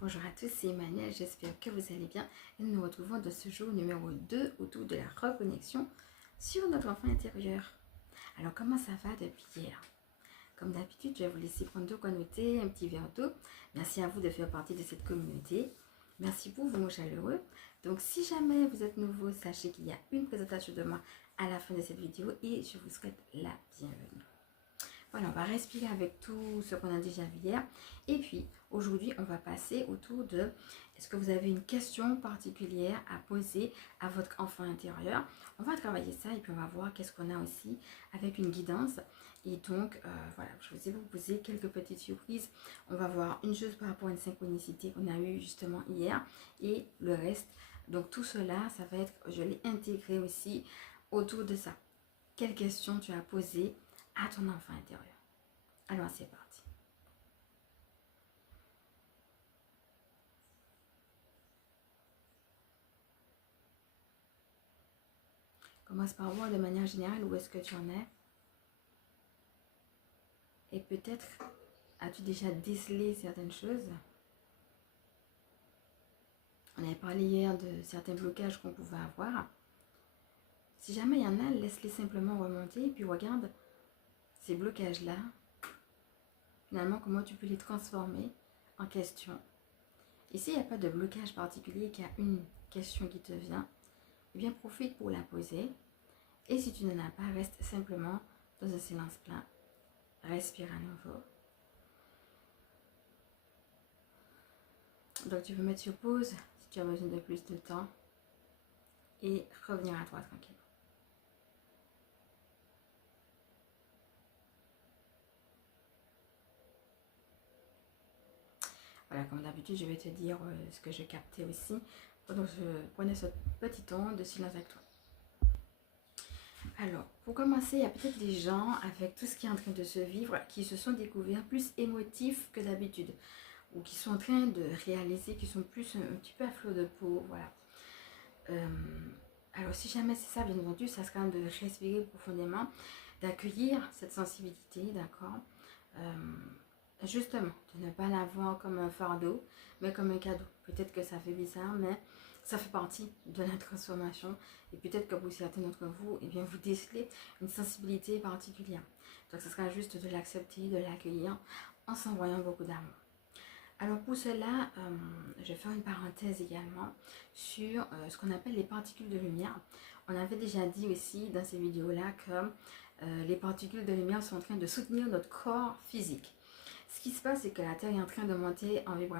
Bonjour à tous, c'est Emmanuel, j'espère que vous allez bien et nous nous retrouvons dans ce jour numéro 2 autour de la reconnexion sur notre enfant intérieur. Alors comment ça va depuis hier? Comme d'habitude, je vais vous laisser prendre de quoi noter, un petit verre d'eau. Merci à vous de faire partie de cette communauté. Merci pour vos mots chaleureux. Donc si jamais vous êtes nouveau, sachez qu'il y a une présentation de moi à la fin de cette vidéo et je vous souhaite la bienvenue. Voilà, on va respirer avec tout ce qu'on a déjà vu hier. Et puis, aujourd'hui, on va passer autour de est-ce que vous avez une question particulière à poser à votre enfant intérieur? On va travailler ça et puis on va voir qu'est-ce qu'on a aussi avec une guidance. Et donc, voilà, je vous ai proposé quelques petites surprises. On va voir une chose par rapport à une synchronicité qu'on a eue justement hier et le reste. Donc, tout cela, ça va être, je l'ai intégré aussi autour de ça. Quelles questions tu as posées à ton enfant intérieur? Alors, c'est parti. Commence par voir de manière générale où est-ce que tu en es. Et peut-être, as-tu déjà décelé certaines choses? On avait parlé hier de certains blocages qu'on pouvait avoir. Si jamais il y en a, laisse-les simplement remonter et puis regarde ces blocages-là. Finalement, comment tu peux les transformer en questions. Et s'il n'y a pas de blocage particulier, qu'il y a une question qui te vient, eh bien profite pour la poser. Et si tu n'en as pas, reste simplement dans un silence plein. Respire à nouveau. Donc tu peux mettre sur pause si tu as besoin de plus de temps et revenir à toi tranquillement. Voilà, comme d'habitude, je vais te dire ce que je captais aussi pendant que je prenais ce petit temps de silence avec toi. Alors, pour commencer, il y a peut-être des gens avec tout ce qui est en train de se vivre qui se sont découverts plus émotifs que d'habitude ou qui sont en train de réaliser, qui sont plus un petit peu à flot de peau, voilà. Alors si jamais c'est ça, bien entendu, ça sera de respirer profondément, d'accueillir cette sensibilité, d'accord, justement, de ne pas la voir comme un fardeau, mais comme un cadeau. Peut-être que ça fait bizarre, mais ça fait partie de la transformation. Et peut-être que pour certains d'entre vous, eh bien, vous décelez une sensibilité particulière. Donc, ce sera juste de l'accepter, de l'accueillir, en s'envoyant beaucoup d'amour. Alors pour cela, je vais faire une parenthèse également sur ce qu'on appelle les particules de lumière. On avait déjà dit aussi dans ces vidéos-là que les particules de lumière sont en train de soutenir notre corps physique. Ce qui se passe, c'est que la Terre est en train de monter en vibration.